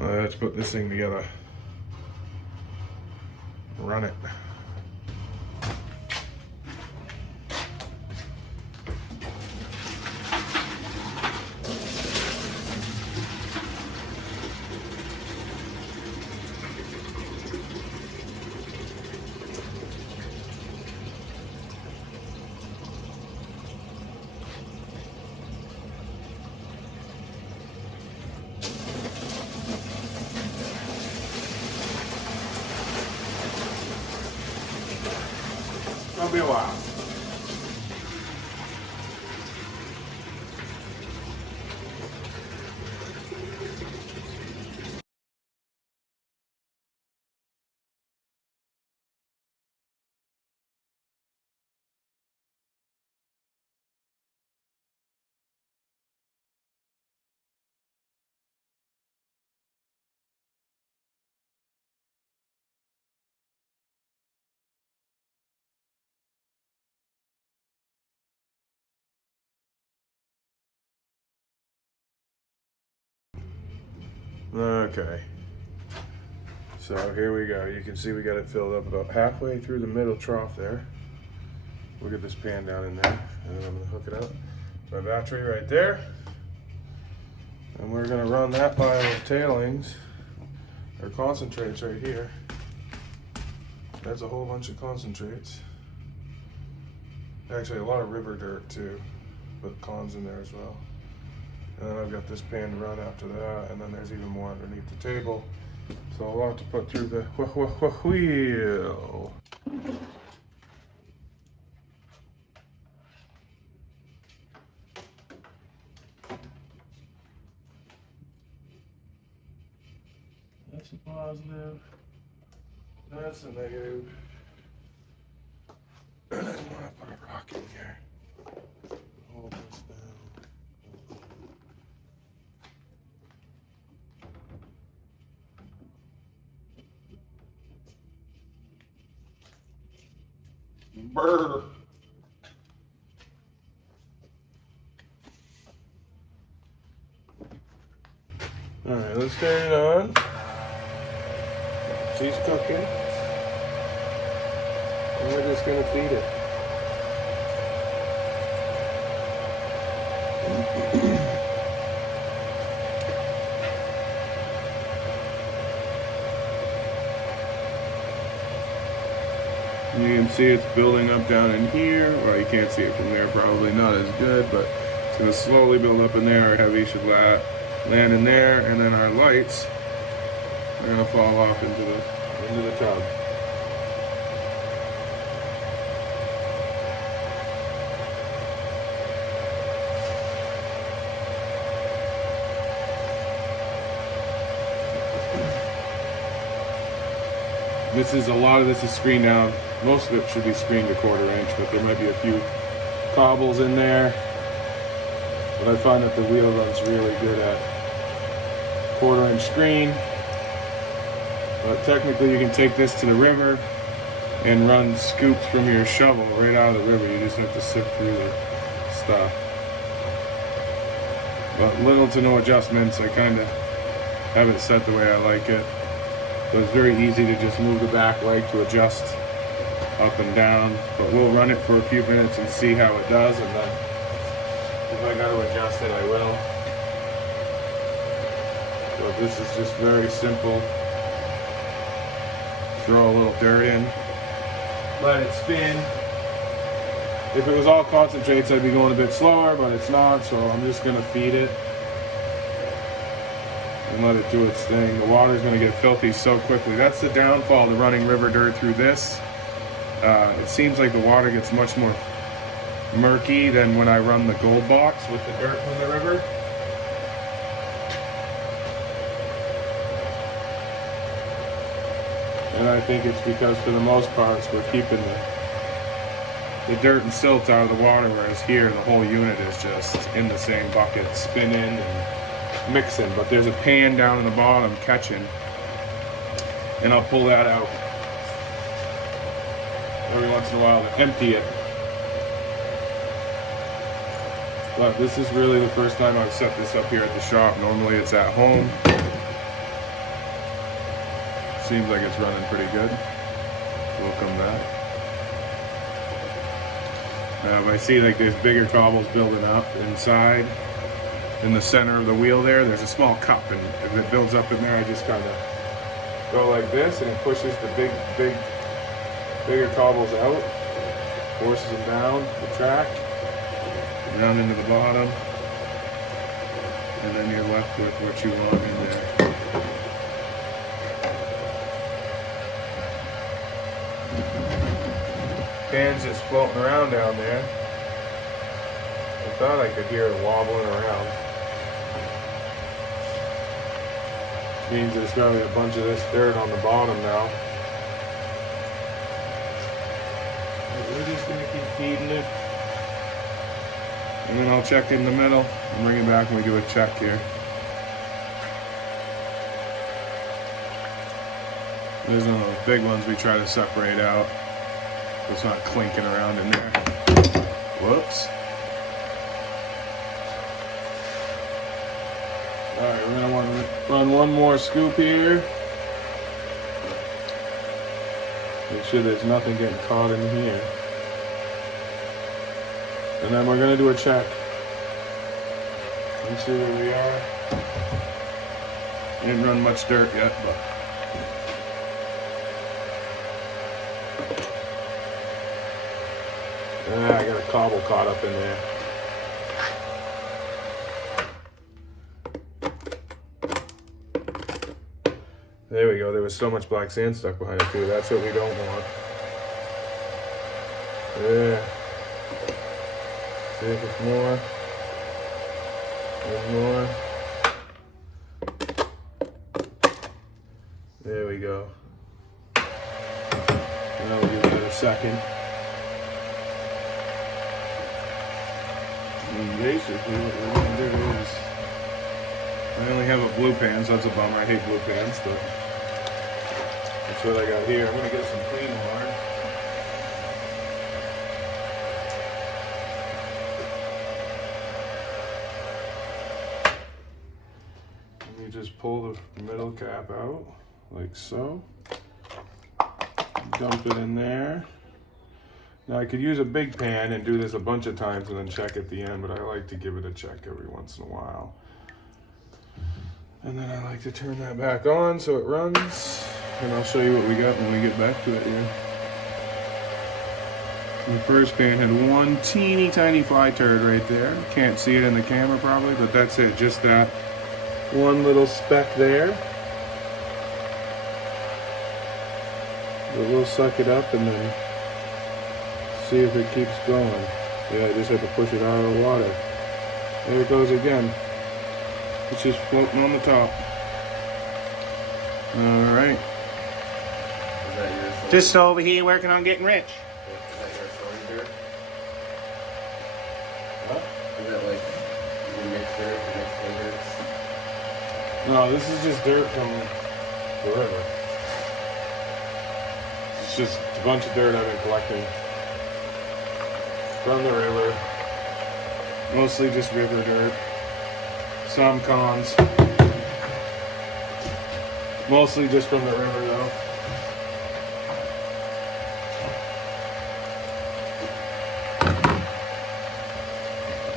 Let's put this thing together. Run it. It'll be a while. Okay, so here we go. You can see we got it filled up about halfway through the middle trough there. We'll get this pan down in there, and then I'm gonna hook it up. My battery right there, and we're gonna run that pile of tailings, or concentrates right here. That's a whole bunch of concentrates. Actually, a lot of river dirt too, but cons in there as well. And then I've got this pan to run after that, and then there's even more underneath the table. So a lot to put through the wheel. That's a positive. That's a negative. And I want to put a rock in here. Hold this down. Brr. All right, let's turn it on. She's cooking. And we're just gonna feed it. You can see it's building up down in here. Well, you can't see it from there, probably not as good, but it's gonna slowly build up in there. Our heavy should land in there, and then our lights are gonna fall off into the tub. A lot of this is screened down. Most of it should be screened to 1/4 inch, but there might be a few cobbles in there. But I find that the wheel runs really good at 1/4 inch screen. But technically you can take this to the river and run scoops from your shovel right out of the river. You just have to sift through the stuff. But little to no adjustments. I kind of have it set the way I like it. So it's very easy to just move the back leg to adjust up and down. But we'll run it for a few minutes and see how it does, and then if I got to adjust it, I will. So this is just very simple. Throw a little dirt in, let it spin. If it was all concentrates, I'd be going a bit slower, but it's not, so I'm just gonna feed it and let it do its thing. The water's gonna get filthy so quickly. That's the downfall to running river dirt through this. It seems like the water gets much more murky than when I run the gold box with the dirt from the river. And I think it's because for the most part we're keeping the dirt and silt out of the water, whereas here the whole unit is just in the same bucket, spinning and mixing. But there's a pan down in the bottom catching, and I'll pull that out every once in a while to empty it. But this is really the first time I've set this up here at the shop. Normally it's at home. Seems like it's running pretty good. We'll come back. I see like there's bigger cobbles building up inside. In the center of the wheel there's a small cup, and if it builds up in there, I just kind of go like this, and it pushes the bigger cobbles out, forces them down the track, down into the bottom, and then you're left with what you want in there. Pan's just floating around down there. I thought I could hear it wobbling around. Means there's probably a bunch of this dirt on the bottom now. We're just gonna keep feeding it. And then I'll check in the middle and bring it back when we do a check here. There's one of those big ones we try to separate out. So it's not clinking around in there. Whoops. Alright, we're going to run one more scoop here. Make sure there's nothing getting caught in here. And then we're going to do a check. Let's see where we are. Didn't run much dirt yet, but... I got a cobble caught up in there. There we go. There was so much black sand stuck behind it too. That's what we don't want. Yeah. See if it's more. There's more. There we go. Now we'll give it a second. And basically what we're going to do is, I only have a blue pan, so that's a bummer. I hate blue pans, but that's what I got here. I'm going to get some clean water. Let me just pull the middle cap out, like so. Dump it in there. Now I could use a big pan and do this a bunch of times and then check at the end, but I like to give it a check every once in a while. And then I like to turn that back on so it runs. And I'll show you what we got when we get back to it here. The first pan had one teeny tiny fly turd right there. Can't see it in the camera probably, but that's it. Just that one little speck there. But we'll suck it up and then see if it keeps going. Yeah, I just have to push it out of the water. There it goes again. It's just floating on the top. Alright. Just over here working on getting rich. Is that your story dirt? Huh? Is that like you mix dirt, you mix flavors? No, this is just dirt from the river. It's just a bunch of dirt I've been collecting from the river. Mostly just river dirt. Some cons. Mostly just from the river though.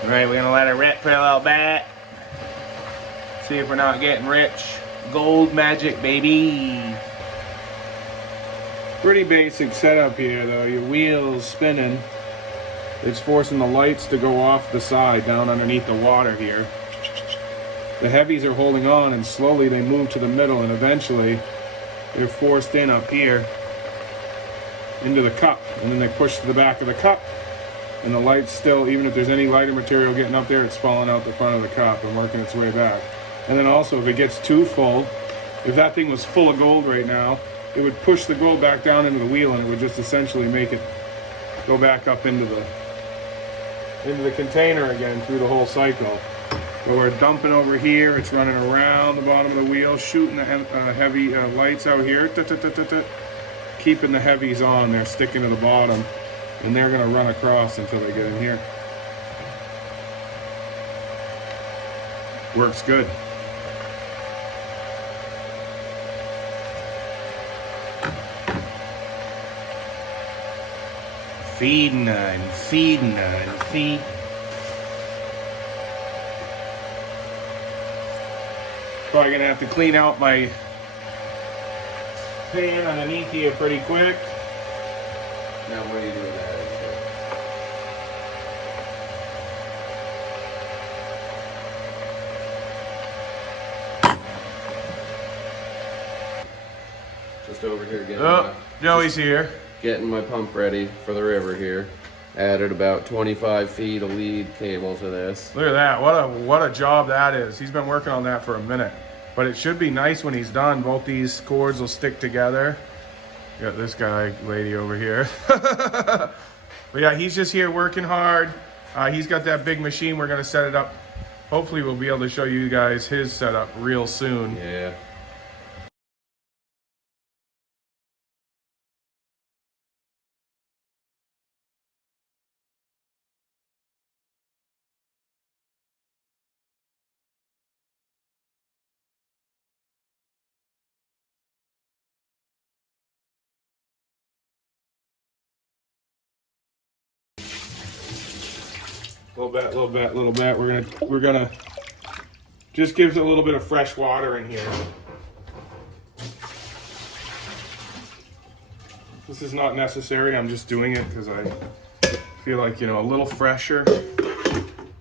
Alright, we're gonna let it rip for a little bit. See if we're not getting rich. Gold magic, baby. Pretty basic setup here though. Your wheels spinning. It's forcing the lights to go off the side down underneath the water here. The heavies are holding on and slowly they move to the middle and eventually they're forced in up here into the cup, and then they push to the back of the cup, and the light's still, even if there's any lighter material getting up there, it's falling out the front of the cup and working its way back. And then also if it gets too full, if that thing was full of gold right now, it would push the gold back down into the wheel and it would just essentially make it go back up into the container again through the whole cycle. So we're dumping over here, it's running around the bottom of the wheel, shooting the heavy lights out here, keeping the heavies on, they're sticking to the bottom, and they're gonna run across until they get in here. Works good. Feeding her and feeding her and feed. Probably gonna have to clean out my pan underneath here pretty quick. Now what are you doing that? Just over here Joey's here. Getting my pump ready for the river here. Added about 25 feet of lead cable to this. Look at that, what a job that is. He's been working on that for a minute. But it should be nice when he's done. Both these cords will stick together. Got this lady over here. But yeah, he's just here working hard. He's got that big machine. We're gonna set it up. Hopefully we'll be able to show you guys his setup real soon. Yeah. Little bit. We're gonna just gives it a little bit of fresh water in here. This is not necessary. I'm just doing it because I feel like, you know, a little fresher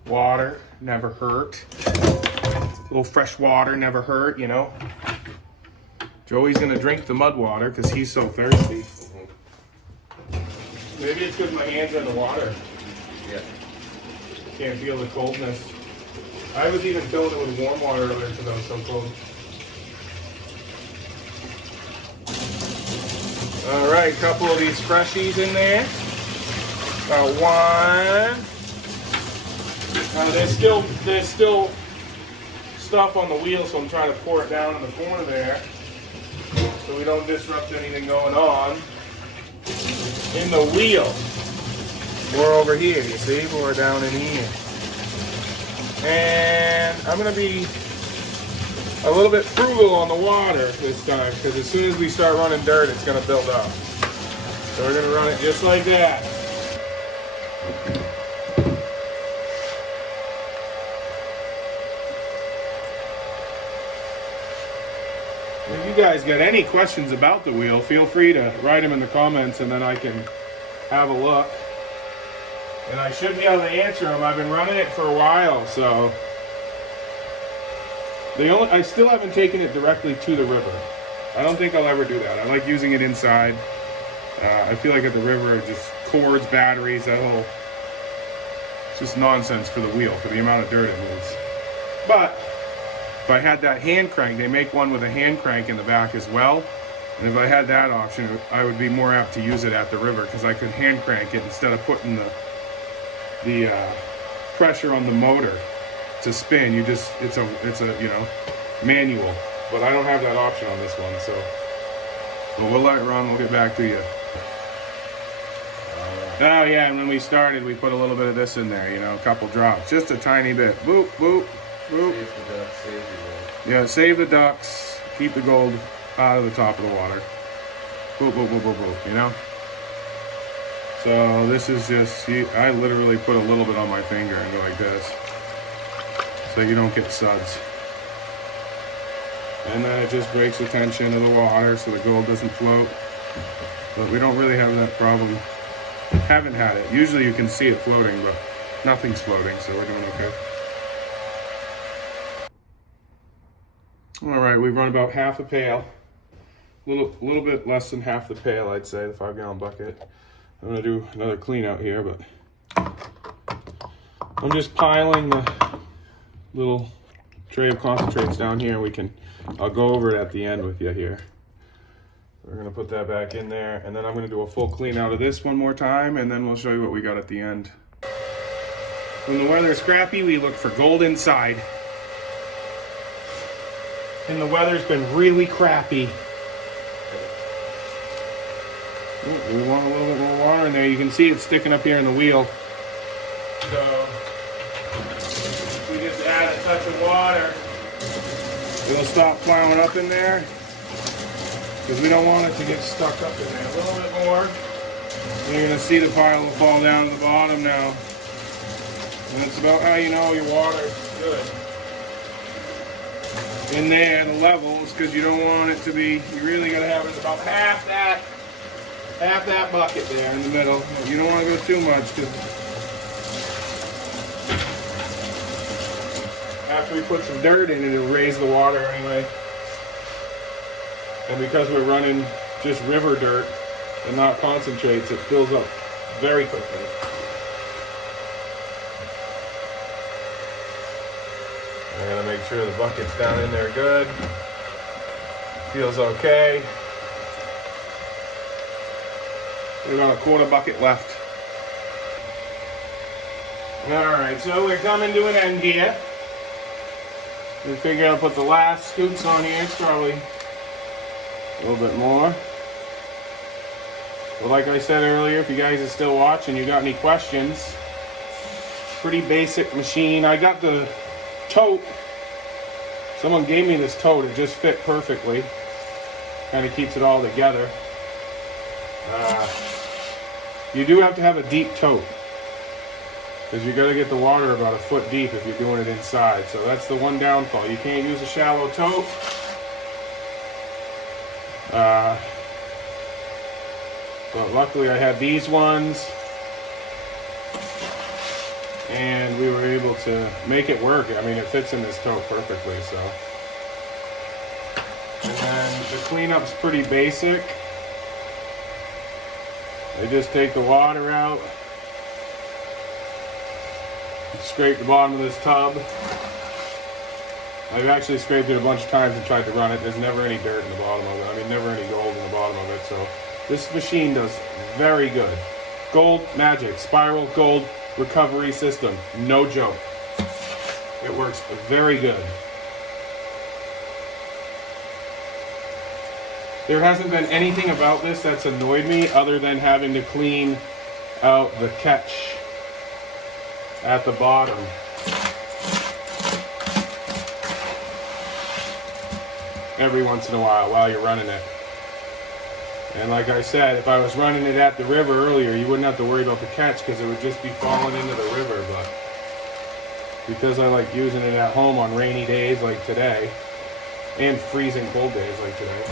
water never hurt. A little fresh water never hurt, you know. Joey's gonna drink the mud water because he's so thirsty. Maybe it's because my hands are in the water. Yeah. Can't feel the coldness. I was even filling it with warm water earlier because I was so cold. All right, couple of these freshies in there. About one. There's still stuff on the wheel, so I'm trying to pour it down in the corner there, so we don't disrupt anything going on in the wheel. More over here, you see? More down in here. And I'm gonna be a little bit frugal on the water this time, because as soon as we start running dirt, it's gonna build up. So we're gonna run it just like that. If you guys got any questions about the wheel, feel free to write them in the comments and then I can have a look. And I should be able to answer them. I've been running it for a while, so. I still haven't taken it directly to the river. I don't think I'll ever do that. I like using it inside. I feel like at the river, just cords, batteries, that whole, it's just nonsense for the wheel, for the amount of dirt it moves. But if I had that hand crank, they make one with a hand crank in the back as well. And if I had that option, I would be more apt to use it at the river because I could hand crank it instead of putting the pressure on the motor to spin. It's a you know, manual, but I don't have that option on this one, so we'll let it run. We'll get back to you. Oh yeah, and when we started, we put a little bit of this in there, you know, a couple drops, just a tiny bit. Boop, boop, boop. Save the ducks, save the gold. Yeah, save the ducks, keep the gold out of the top of the water. Boop, boop, boop, boop, boop, you know? So this is just, I literally put a little bit on my finger and go like this, so you don't get suds. And then it just breaks the tension of the water so the gold doesn't float. But we don't really have that problem. Haven't had it. Usually you can see it floating, but nothing's floating, so we're doing okay. All right, we've run about half a pail. A little bit less than half the pail, I'd say, the 5-gallon bucket. I'm gonna do another clean out here, but I'm just piling the little tray of concentrates down here. I'll go over it at the end with you here. We're gonna put that back in there, and then I'm gonna do a full clean out of this one more time, and then we'll show you what we got at the end. When the weather's crappy, we look for gold inside. And the weather's been really crappy. Ooh, we want a little bit more water in there. You can see it sticking up here in the wheel. So we just add a touch of water. It'll stop plowing up in there because we don't want it to get stuck up in there. A little bit more. You're gonna see the pile will fall down to the bottom now. And that's about how you know your water's good. In there, the levels, because you don't want it to be, you really gotta have it about half that bucket there in the middle. You don't want to go too much, because after we put some dirt in it, it'll raise the water anyway. And because we're running just river dirt and not concentrates, it fills up very quickly. I'm gonna make sure the bucket's down in there good. Feels okay. We've got a quarter bucket left. Alright, so we're coming to an end here. We figure I'll put the last scoops on here. It's probably a little bit more. But like I said earlier, if you guys are still watching, you got any questions, pretty basic machine. I got the tote. Someone gave me this tote. It just fit perfectly. Kind of keeps it all together. You do have to have a deep tote, because you got to get the water about a foot deep if you're doing it inside. So that's the one downfall. You can't use a shallow tote. But luckily I had these ones, and we were able to make it work. I mean, it fits in this tote perfectly. So, and then the cleanup's pretty basic. I just take the water out, scrape the bottom of this tub. I've actually scraped it a bunch of times and tried to run it. There's never any dirt in the bottom of it. I mean, never any gold in the bottom of it. So this machine does very good. Gold Magic Spiral Gold Recovery System. No joke. It works very good. There hasn't been anything about this that's annoyed me other than having to clean out the catch at the bottom. Every once in a while you're running it. And like I said, if I was running it at the river earlier, you wouldn't have to worry about the catch, because it would just be falling into the river. But because I like using it at home on rainy days like today, and freezing cold days like today,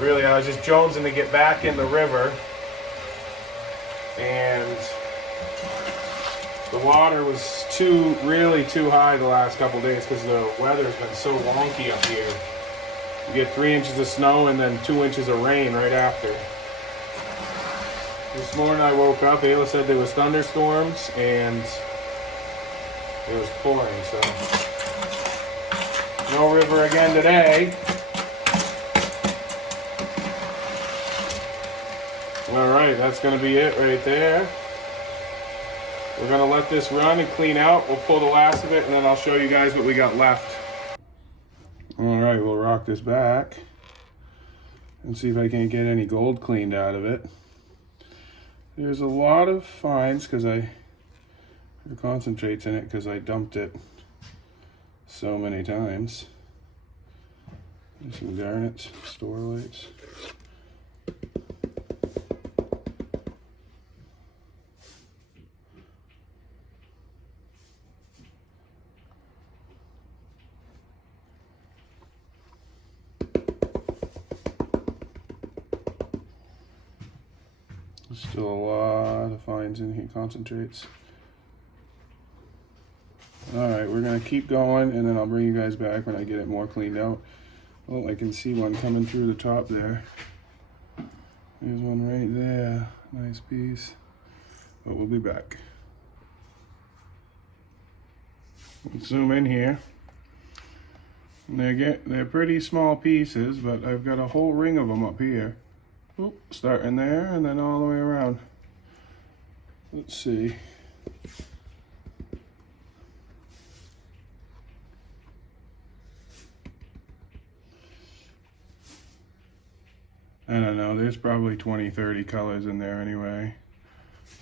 really I was just jonesing to get back in the river. And the water was really too high the last couple days, because the weather's been so wonky up here. You get 3 inches of snow and then 2 inches of rain right after. This morning I woke up, Ayla said there was thunderstorms and it was pouring, so no river again today. Alright, that's going to be it right there. We're going to let this run and clean out. We'll pull the last of it, and then I'll show you guys what we got left. Alright, we'll rock this back and see if I can get any gold cleaned out of it. There's a lot of fines because there concentrates in it because I dumped it so many times. There's some garnets, store lights. Still a lot of fines in here, concentrates. Alright, we're going to keep going, and then I'll bring you guys back when I get it more cleaned out. Oh, I can see one coming through the top there. There's one right there. Nice piece. But we'll be back. Let's zoom in here. And they're pretty small pieces, but I've got a whole ring of them up here. Oop, starting there and then all the way around. Let's see. I don't know, there's probably 20, 30 colors in there anyway.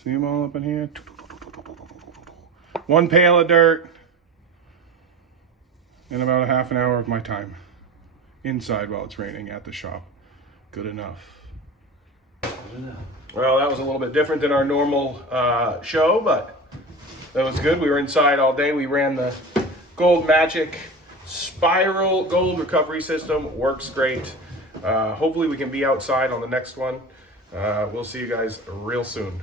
See them all up in here? One pail of dirt in about a half an hour of my time. Inside while it's raining at the shop. Good enough. Well, that was a little bit different than our normal show, but that was good. We were inside all day. We ran the Gold Magic Spiral Gold Recovery System. Works great. Hopefully we can be outside on the next one. We'll see you guys real soon.